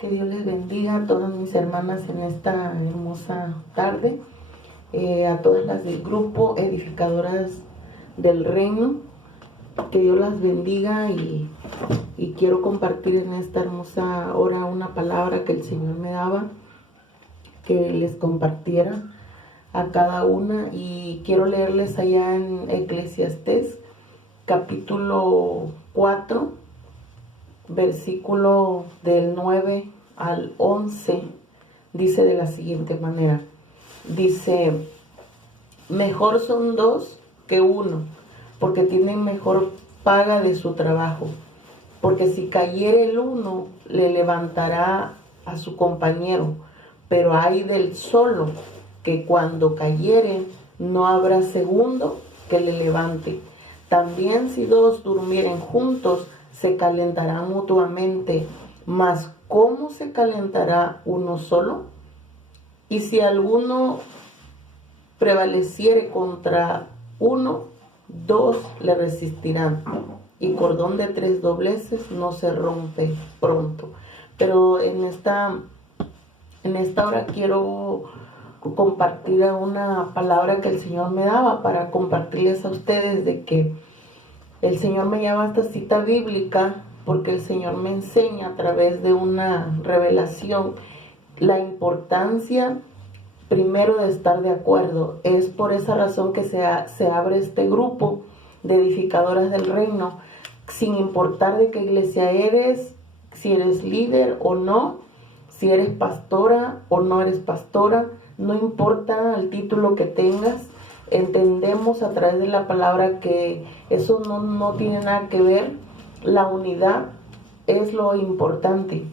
Que Dios les bendiga a todas mis hermanas en esta hermosa tarde, a todas las del grupo Edificadoras del Reino. Que Dios las bendiga y quiero compartir en esta hermosa hora una palabra que el Señor me daba, que les compartiera a cada una, y quiero leerles allá en Eclesiastés capítulo 4, versículo del 9 al 11, dice de la siguiente manera. Dice: mejor son dos que uno, porque tienen mejor paga de su trabajo. Porque si cayere el uno, le levantará a su compañero, pero ay del solo, que cuando cayere, no habrá segundo que le levante. También si dos durmieren juntos, se calentarán mutuamente, mas ¿cómo se calentará uno solo? Y si alguno prevaleciere contra uno, dos le resistirán, y cordón de 3 dobleces no se rompe pronto. Pero en esta hora quiero compartir una palabra que el Señor me daba para compartirles a ustedes, de que el Señor me lleva a esta cita bíblica porque el Señor me enseña a través de una revelación la importancia primero de estar de acuerdo. Es por esa razón que se abre este grupo de edificadoras del reino, sin importar de qué iglesia eres, si eres líder o no, si eres pastora o no eres pastora, no importa el título que tengas. Entendemos a través de la palabra que eso no tiene nada que ver. La unidad es lo importante,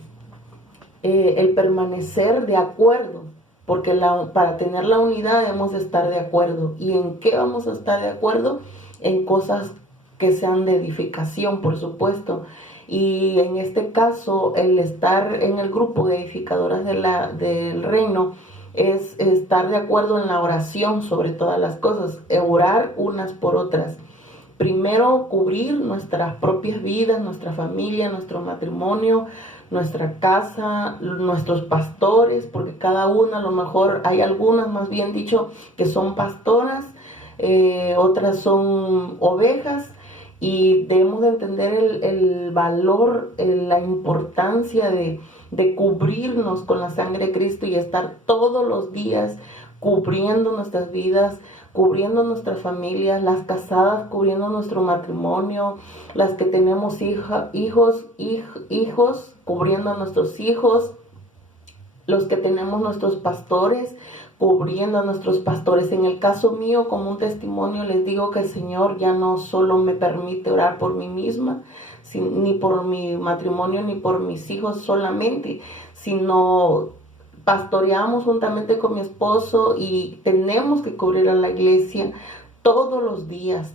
el permanecer de acuerdo, porque para tener la unidad debemos de estar de acuerdo. ¿Y en qué vamos a estar de acuerdo? En cosas que sean de edificación, por supuesto. Y en este caso, el estar en el grupo de edificadoras del reino es estar de acuerdo en la oración sobre todas las cosas, orar unas por otras. Primero, cubrir nuestras propias vidas, nuestra familia, nuestro matrimonio, nuestra casa, nuestros pastores, porque cada una, a lo mejor hay algunas, más bien dicho, que son pastoras, otras son ovejas, y debemos de entender el valor, la importancia de cubrirnos con la sangre de Cristo y estar todos los días cubriendo nuestras vidas, cubriendo nuestras familias, las casadas cubriendo nuestro matrimonio, las que tenemos hijos, cubriendo a nuestros hijos, los que tenemos nuestros pastores, cubriendo a nuestros pastores. En el caso mío, como un testimonio, les digo que el Señor ya no solo me permite orar por mí misma, ni por mi matrimonio, ni por mis hijos solamente, sino pastoreamos juntamente con mi esposo y tenemos que cubrir a la iglesia todos los días,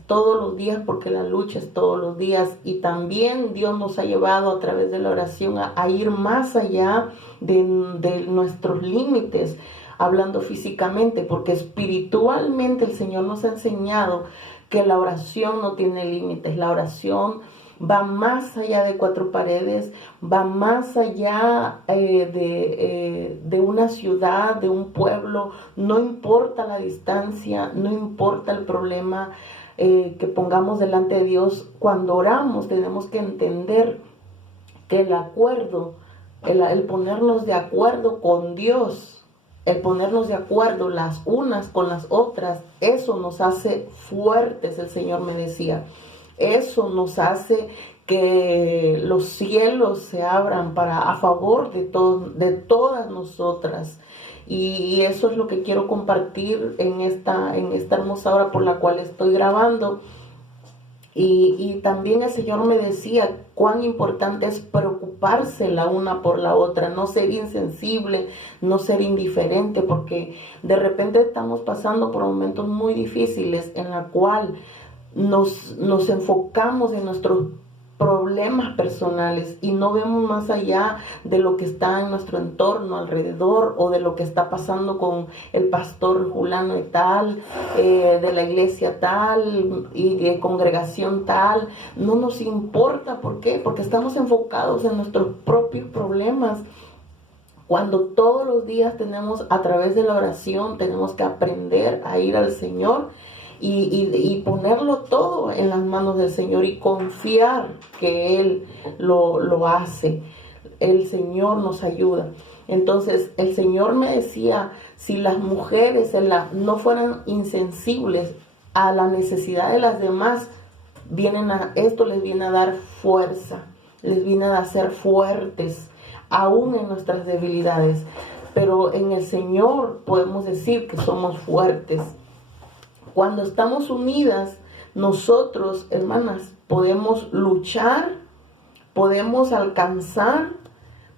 porque la lucha es todos los días. Y también Dios nos ha llevado a través de la oración a ir más allá de nuestros límites, hablando físicamente, porque espiritualmente el Señor nos ha enseñado que la oración no tiene límites. La oración va más allá de 4 paredes, va más allá de una ciudad, de un pueblo. No importa la distancia, no importa el problema que pongamos delante de Dios. Cuando oramos tenemos que entender que el acuerdo, el ponernos de acuerdo con Dios, el ponernos de acuerdo las unas con las otras, eso nos hace fuertes, el Señor me decía. Eso nos hace que los cielos se abran a favor de todas nosotras. Y eso es lo que quiero compartir en esta hermosa hora por la cual estoy grabando. Y también el Señor me decía cuán importante es preocuparse la una por la otra, no ser insensible, no ser indiferente, porque de repente estamos pasando por momentos muy difíciles en la cual nos enfocamos en nuestros problemas personales y no vemos más allá de lo que está en nuestro entorno alrededor, o de lo que está pasando con el pastor fulano y tal, de la iglesia tal y de congregación tal. No nos importa. ¿Por qué? Porque estamos enfocados en nuestros propios problemas. Cuando todos los días tenemos, a través de la oración, tenemos que aprender a ir al Señor y ponerlo todo en las manos del Señor y confiar que Él lo hace. El Señor nos ayuda. Entonces el Señor me decía, si las mujeres no fueran insensibles a la necesidad de las demás, esto les viene a dar fuerza, les viene a hacer fuertes, aún en nuestras debilidades. Pero en el Señor podemos decir que somos fuertes. Cuando estamos unidas, nosotros, hermanas, podemos luchar, podemos alcanzar,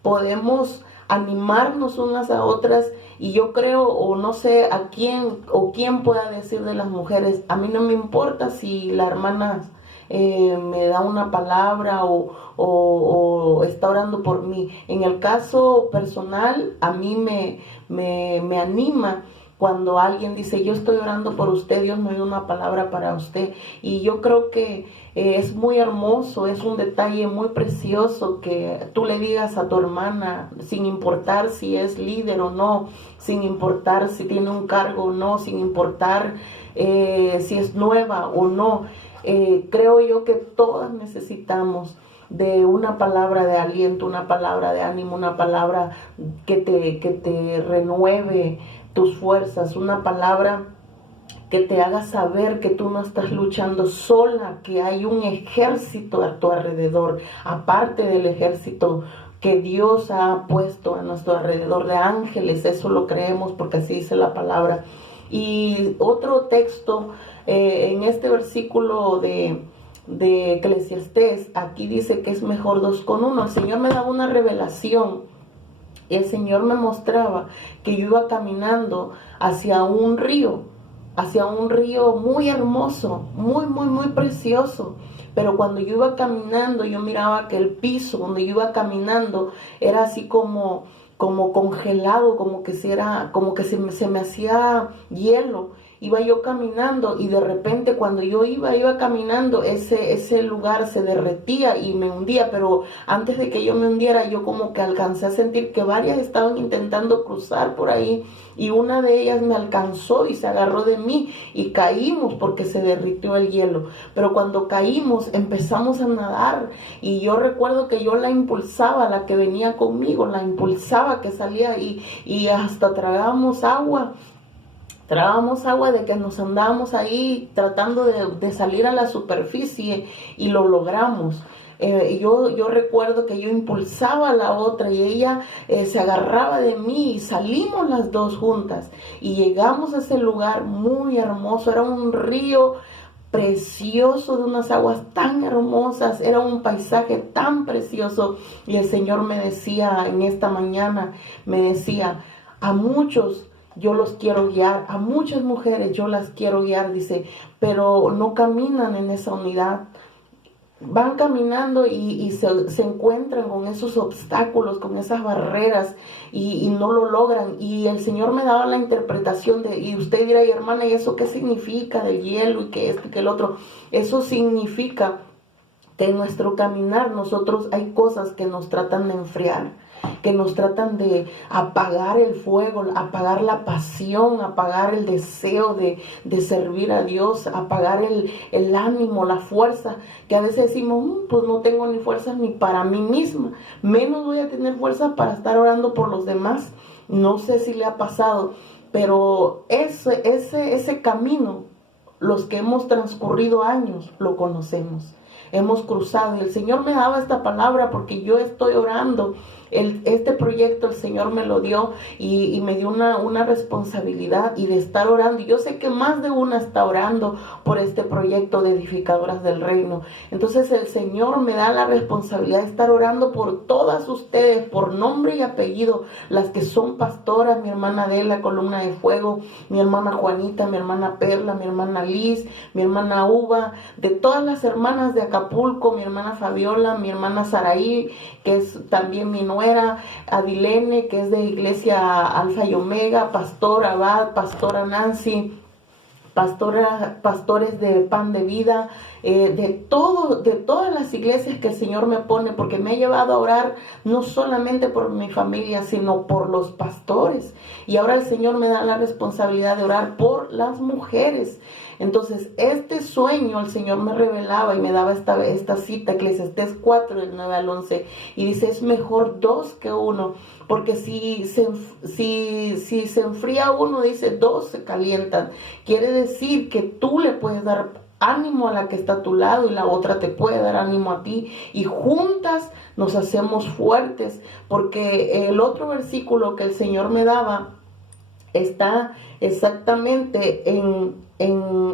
podemos animarnos unas a otras. Y yo creo, o no sé a quién pueda decir de las mujeres, a mí no me importa si la hermana me da una palabra o está orando por mí. En el caso personal, a mí me anima cuando alguien dice, yo estoy orando por usted, Dios me dio una palabra para usted. Y yo creo que es muy hermoso, es un detalle muy precioso que tú le digas a tu hermana, sin importar si es líder o no, sin importar si tiene un cargo o no, sin importar si es nueva o no. Creo yo que todas necesitamos de una palabra de aliento, una palabra de ánimo, una palabra que te renueve tus fuerzas, una palabra que te haga saber que tú no estás luchando sola, que hay un ejército a tu alrededor, aparte del ejército que Dios ha puesto a nuestro alrededor de ángeles. Eso lo creemos porque así dice la palabra. Y otro texto en este versículo de Eclesiastés, aquí dice que es mejor 2 con 1. El Señor me daba una revelación. Y el Señor me mostraba que yo iba caminando hacia un río muy hermoso, muy, muy, muy precioso. Pero cuando yo iba caminando, yo miraba que el piso donde yo iba caminando era así como congelado, como que se me hacía hielo. Iba yo caminando y de repente cuando yo iba caminando, ese lugar se derretía y me hundía. Pero antes de que yo me hundiera, yo como que alcancé a sentir que varias estaban intentando cruzar por ahí, y una de ellas me alcanzó y se agarró de mí y caímos porque se derritió el hielo. Pero cuando caímos empezamos a nadar, y yo recuerdo que yo la impulsaba, la que venía conmigo, la impulsaba que salía, y hasta tragábamos agua de que nos andábamos ahí tratando de salir a la superficie, y lo logramos. Yo recuerdo que yo impulsaba a la otra y ella se agarraba de mí y salimos las dos juntas y llegamos a ese lugar muy hermoso. Era un río precioso, de unas aguas tan hermosas, era un paisaje tan precioso. Y el Señor me decía en esta mañana, me decía, a muchos yo los quiero guiar, a muchas mujeres yo las quiero guiar, dice, pero no caminan en esa unidad. Van caminando y se encuentran con esos obstáculos, con esas barreras, y no lo logran. Y el Señor me daba la interpretación y usted dirá, hermana, ¿y eso qué significa del hielo y que esto y que el otro? Eso significa que en nuestro caminar nosotros hay cosas que nos tratan de enfriar, que nos tratan de apagar el fuego, apagar la pasión, apagar el deseo de servir a Dios, apagar el ánimo, la fuerza, que a veces decimos, pues no tengo ni fuerzas ni para mí misma, menos voy a tener fuerzas para estar orando por los demás. No sé si le ha pasado, pero ese camino, los que hemos transcurrido años, lo conocemos. Hemos cruzado, y el Señor me daba esta palabra porque yo estoy orando. Este proyecto el Señor me lo dio y me dio una responsabilidad y de estar orando. Y yo sé que más de una está orando por este proyecto de Edificadoras del Reino. Entonces el Señor me da la responsabilidad de estar orando por todas ustedes, por nombre y apellido, las que son pastoras, mi hermana Adela, Columna de Fuego, mi hermana Juanita, mi hermana Perla, mi hermana Liz, mi hermana Uva, de todas las hermanas de Acapulco, mi hermana Fabiola, mi hermana Saraí, que es también mi nuera, Adilene, que es de Iglesia Alfa y Omega, Pastor Abad, Pastora Nancy, pastores de Pan de Vida, de todas las iglesias que el Señor me pone, porque me ha llevado a orar no solamente por mi familia, sino por los pastores. Y ahora el Señor me da la responsabilidad de orar por las mujeres. Entonces, este sueño el Señor me revelaba y me daba esta cita, Eclesiastés 4, del 9 al 11, y dice, es mejor 2 que 1, porque si se enfría uno, dice, 2 se calientan. Quiere decir que tú le puedes dar ánimo a la que está a tu lado y la otra te puede dar ánimo a ti, y juntas nos hacemos fuertes, porque el otro versículo que el Señor me daba está exactamente en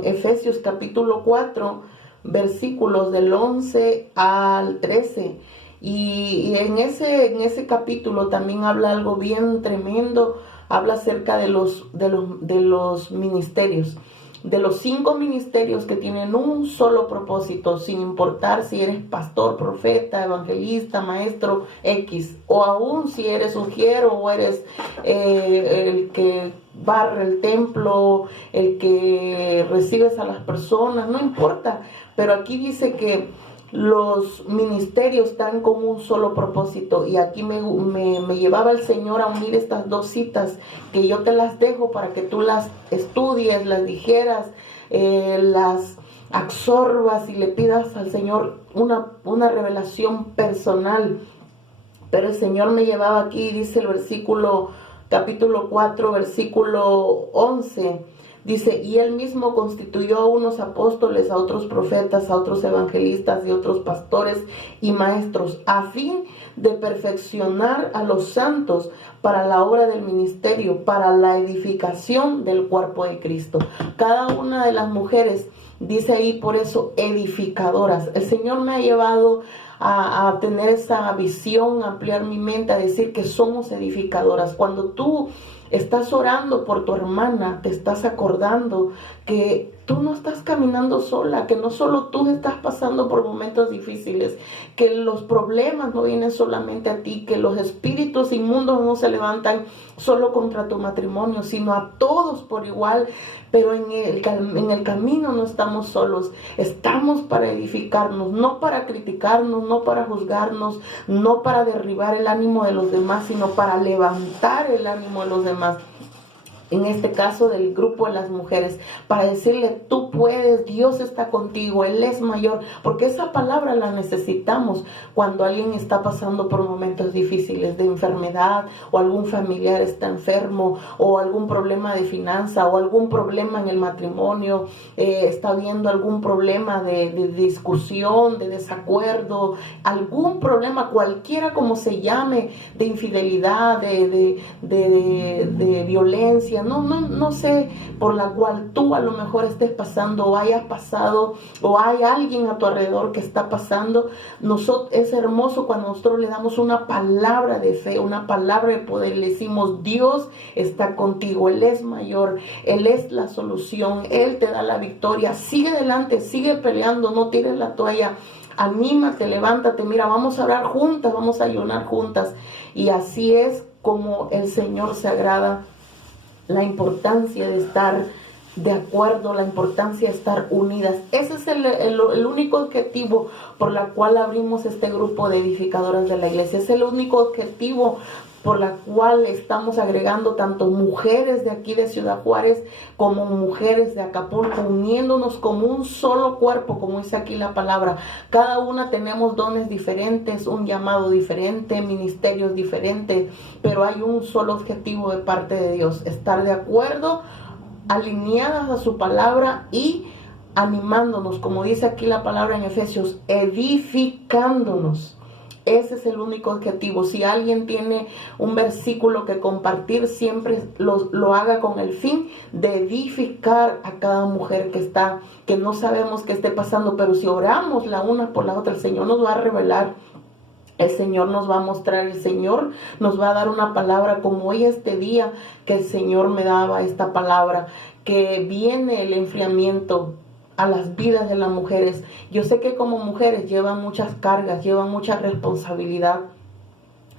Efesios capítulo 4, versículos del 11 al 13. Y en ese capítulo también habla algo bien tremendo. Habla acerca de los ministerios, de los 5 ministerios que tienen un solo propósito, sin importar si eres pastor, profeta, evangelista, maestro X, o aún si eres ujiero o eres el que barre el templo, el que recibes a las personas, no importa. Pero aquí dice que los ministerios están con un solo propósito, y aquí me llevaba el Señor a unir estas 2 citas, que yo te las dejo para que tú las estudies, las dijeras, las absorbas y le pidas al Señor una revelación personal. Pero el Señor me llevaba aquí, dice el capítulo 4, versículo 11, dice, y él mismo constituyó a unos apóstoles, a otros profetas, a otros evangelistas y otros pastores y maestros, a fin de perfeccionar a los santos para la obra del ministerio, para la edificación del cuerpo de Cristo. Cada una de las mujeres, dice ahí, por eso, edificadoras. El Señor me ha llevado a tener esa visión, a ampliar mi mente, a decir que somos edificadoras. Cuando tú estás orando por tu hermana, te estás acordando que tú no estás caminando sola, que no solo tú estás pasando por momentos difíciles, que los problemas no vienen solamente a ti, que los espíritus inmundos no se levantan solo contra tu matrimonio, sino a todos por igual. Pero en el camino no estamos solos, estamos para edificarnos, no para criticarnos, no para juzgarnos, no para derribar el ánimo de los demás, sino para levantar el ánimo de los demás. En este caso del grupo de las mujeres, para decirle, tú puedes, Dios está contigo, Él es mayor, porque esa palabra la necesitamos cuando alguien está pasando por momentos difíciles de enfermedad, o algún familiar está enfermo, o algún problema de finanza, o algún problema en el matrimonio, está viendo algún problema de discusión, de desacuerdo, algún problema, cualquiera como se llame, de infidelidad, de violencia, no sé, por la cual tú a lo mejor estés pasando, o hayas pasado, o hay alguien a tu alrededor que está pasando. Es hermoso cuando nosotros le damos una palabra de fe, una palabra de poder, le decimos, Dios está contigo, Él es mayor, Él es la solución, Él te da la victoria, sigue adelante, sigue peleando, no tires la toalla, anímate, levántate, mira, vamos a orar juntas, vamos a ayunar juntas. Y así es como el Señor se agrada. La importancia de estar de acuerdo, la importancia de estar unidas. Ese es el único objetivo por la cual abrimos este grupo de edificadoras de la iglesia. Es el único objetivo por la cual estamos agregando tanto mujeres de aquí de Ciudad Juárez como mujeres de Acapulco, uniéndonos como un solo cuerpo, como dice aquí la palabra. Cada una tenemos dones diferentes, un llamado diferente, ministerios diferentes, pero hay un solo objetivo de parte de Dios: estar de acuerdo, alineadas a su palabra y animándonos, como dice aquí la palabra en Efesios, edificándonos. Ese es el único objetivo. Si alguien tiene un versículo que compartir, siempre lo haga con el fin de edificar a cada mujer que no sabemos qué esté pasando, pero si oramos la una por la otra, el Señor nos va a revelar, el Señor nos va a mostrar, el Señor nos va a dar una palabra, como hoy este día que el Señor me daba esta palabra, que viene el enfriamiento a las vidas de las mujeres. Yo sé que como mujeres llevan muchas cargas, llevan mucha responsabilidad,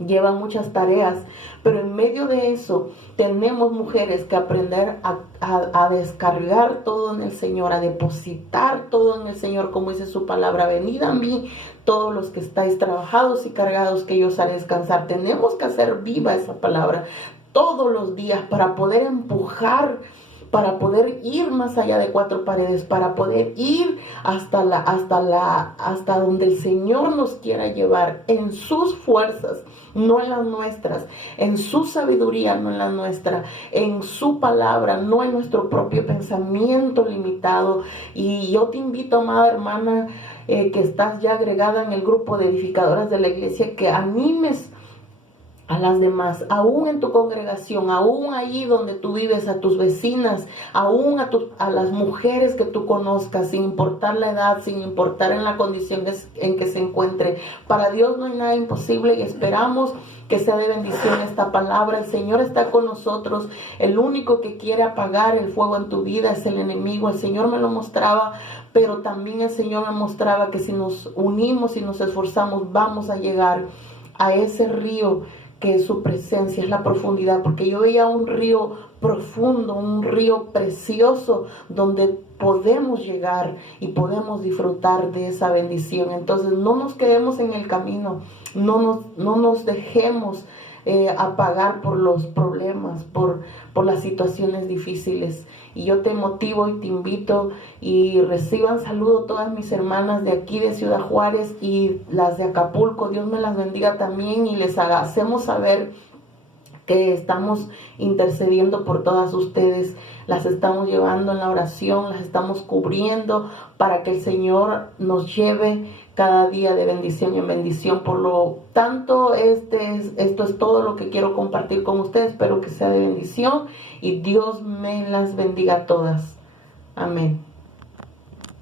llevan muchas tareas, pero en medio de eso tenemos mujeres que aprender a descargar todo en el Señor, a depositar todo en el Señor, como dice su palabra: venid a mí todos los que estáis trabajados y cargados, que yo os haré descansar. Tenemos que hacer viva esa palabra todos los días para poder empujar, para poder ir más allá de cuatro paredes, para poder ir hasta donde el Señor nos quiera llevar, en sus fuerzas, no en las nuestras, en su sabiduría, no en la nuestra, en su palabra, no en nuestro propio pensamiento limitado. Y yo te invito, amada hermana, que estás ya agregada en el grupo de edificadoras de la iglesia, que animes a las demás, aún en tu congregación, aún allí donde tú vives, a tus vecinas, aún a las mujeres que tú conozcas, sin importar la edad, sin importar en la condición en que se encuentre. Para Dios no hay nada imposible, y esperamos que sea de bendición esta palabra. El Señor está con nosotros. El único que quiere apagar el fuego en tu vida es el enemigo. El Señor me lo mostraba, pero también el Señor me mostraba que si nos unimos y nos esforzamos, vamos a llegar a ese río que es su presencia, es la profundidad, porque yo veía un río profundo, un río precioso, donde podemos llegar y podemos disfrutar de esa bendición. Entonces no nos quedemos en el camino, no nos dejemos apagar por los problemas, por las situaciones difíciles. Y yo te motivo y te invito, y reciban saludo todas mis hermanas de aquí de Ciudad Juárez y las de Acapulco. Dios me las bendiga también, y les hacemos saber que estamos intercediendo por todas ustedes. Las estamos llevando en la oración, las estamos cubriendo para que el Señor nos lleve cada día de bendición en bendición. Por lo tanto, esto es todo lo que quiero compartir con ustedes. Espero que sea de bendición, y Dios me las bendiga a todas. Amén.